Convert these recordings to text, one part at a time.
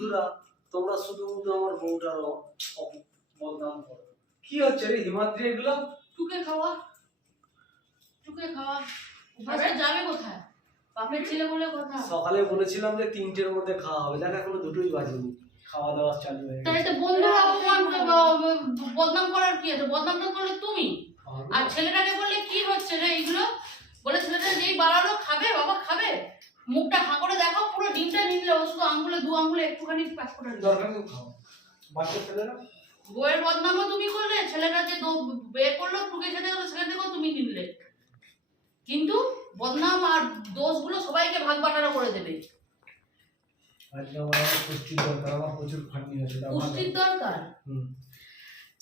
বন্ধুরা তোমরা শুধু আমার বউটারও বদনাম করো। কি হচ্ছে রে হিমাদ্রি এগুলো? টুকে খাওয়া যাবে কোথায়? বাপের ছেলে বলে কথা। সকালে বলেছিলাম যে 3টের মধ্যে খাওয়া হবে, দেখ এখনো 2টোই বাজেনি, খাওয়া দাওয়া চালু হয়ে তাই গেছে। তো বন্ধুরা অপমান বদনাম করার কি আছে? বদনাম তো করলে তুমি। আর ছেলেটাকে বললে কি হচ্ছে রে এইগুলো? বলে ছেলেটা যেই বাড়ালো খাবে, বাবা খাবে, মুখটা হাঁ করে দেখো, পুরো ডিমটা নিলে ও শুধু আঙ্গুলে 2 আঙ্গুলে একটুখানি পাস করে দিল। দরকার নেই খাও, বাচ্চা ছেলেরা। বইয়ের বদনামও তুমি করলে, ছেলেটা যে বিয়ে করলো টুকে খেতে গেলো সেখান থেকেও তুমি নিলে। কিন্তু বদনাম আর দোষগুলো সবাইকে ভাগ বাটারা করে দেবে। আজকে আমার পুষ্টির দরকার, আমার প্রচুর খাটনি হয়েছে। পুষ্টির দরকার।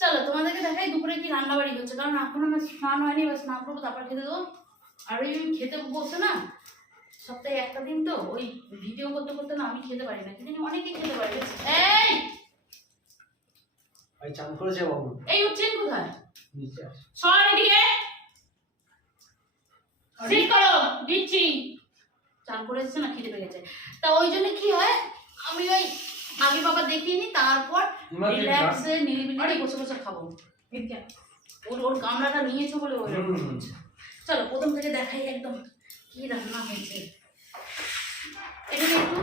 চলো তোমাদেরকে দেখাই দুপুরে কি রান্না বাড়ি হচ্ছে, কারণ এখন আমার স্নান হয়নি, বা স্নান করবো তারপর খেতে দেবো। আর ওই খেতে বসে না, সপ্তাহে একটা দিন তো ওই ভিডিও করতে করতে না আমি খেতে পারি না, কিন্তু অনেকেই খেতে পারি। এই ভাই চান করেছে বাবু? এই উঠছেন কোথায়? নিচে আসে। সর এদিকে, সিট করো, দিচ্ছি। চান করে এসেছে না, খিদে পেয়ে গেছে। তা ওই জন্য কি হয়, আমি ওই আগে বাবা দেখিয়ে নি, তারপর রিল্যাক্সে নিরিবিলিতে বসে বসে খাবো। ওর গামলাটা নিয়েছো বলে ওই রকম হচ্ছে। চলো প্রথম থেকে দেখাই একদম কি রান্না হয়েছে। এখানে একটু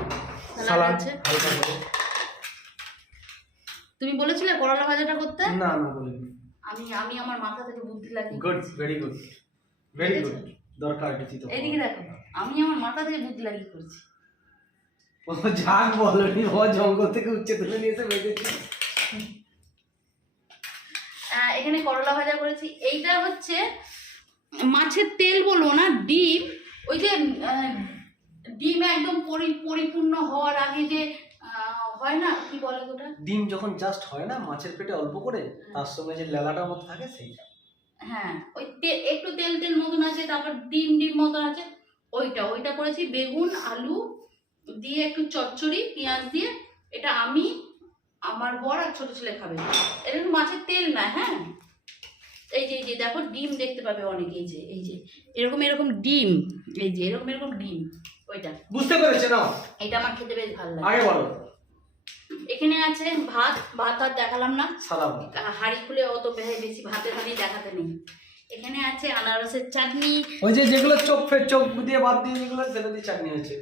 সালাদ আছে। তুমি বলেছিলে করলা ভাজাটা করতে? না না বলিনি। আমি আমার মাথা থেকে বুদ্ধি লাগিয়ে। Good, very good, very good. দরকার দিতে তো। এদিকে দেখো, আমি আমার মাথা থেকে বুদ্ধি লাগিয়ে করেছি। ও ঝাক বলনি, ও জঙ্গল থেকে উচ্চে তুলে নিয়ে এসে বেঁধেছে। এখানে করলা ভাজা করেছি। এইটা হচ্ছে মাছের তেল বলবো না, ডিম। ওই যে ডিম একদম পরিপূর্ণ হওয়ার আগে যে হয় না, কি বলে ওটা? ডিম যখন জাস্ট হয় না মাছের পেটে অল্প করে, তার সঙ্গে যে লেলাটার মতো থাকে সেইটা। হ্যাঁ, ওই একটু তেল তেল মতন আছে, তারপর ডিম মতন আছে। ওইটা করেছি বেগুন আলু দিয়ে, একটু চচ্চড়ি পেঁয়াজ দিয়ে। এটা আমি, আমার বর আর ছোট ছেলে খাবে। এটা মাছের তেল না। হ্যাঁ, এই যে দেখো ডিম দেখতে পাবে অনেকে, এই যে এরকম ডিম, এই যে এরকম ডিম। ওইটা বুঝতে পেরেছে না? এটা আমার খেতে বেশ ভালো লাগে। আগে বলো। এখানে আছে ভাত আর দেখালাম না, সাদা ভাত। হাঁড়ি খুলে অত বেশি ভাতের হাঁড়ি দেখাতে নেই। এখানে আছে আনারসের চাটনি। ওই যে যেগুলো চোখ দিয়ে বাদ দিয়ে যেগুলো সেটা দিয়ে চাটনি হয়েছে।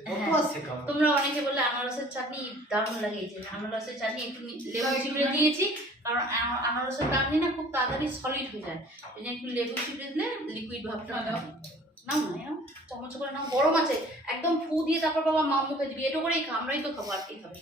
তোমরা অনেকে বললে আনারসের চাটনি দারুণ লাগিয়েছে। আনারসের চাটনি একটু লেবু চিপড়ে দিয়েছি, কারণ আনারসের চাটনি না খুব তাড়াতাড়ি সলিড হয়ে যায়। এই জন্য একটু লেবু চিপড়ে দিলে লিকুইড ভাবটা নাও না, চামচ করে নাও। গরম আছে একদম, ফু দিয়ে তারপর বাবা মা মুখে দিবি। এটা করেই খা, আমরাই তো খাবো, আর কি খাবে।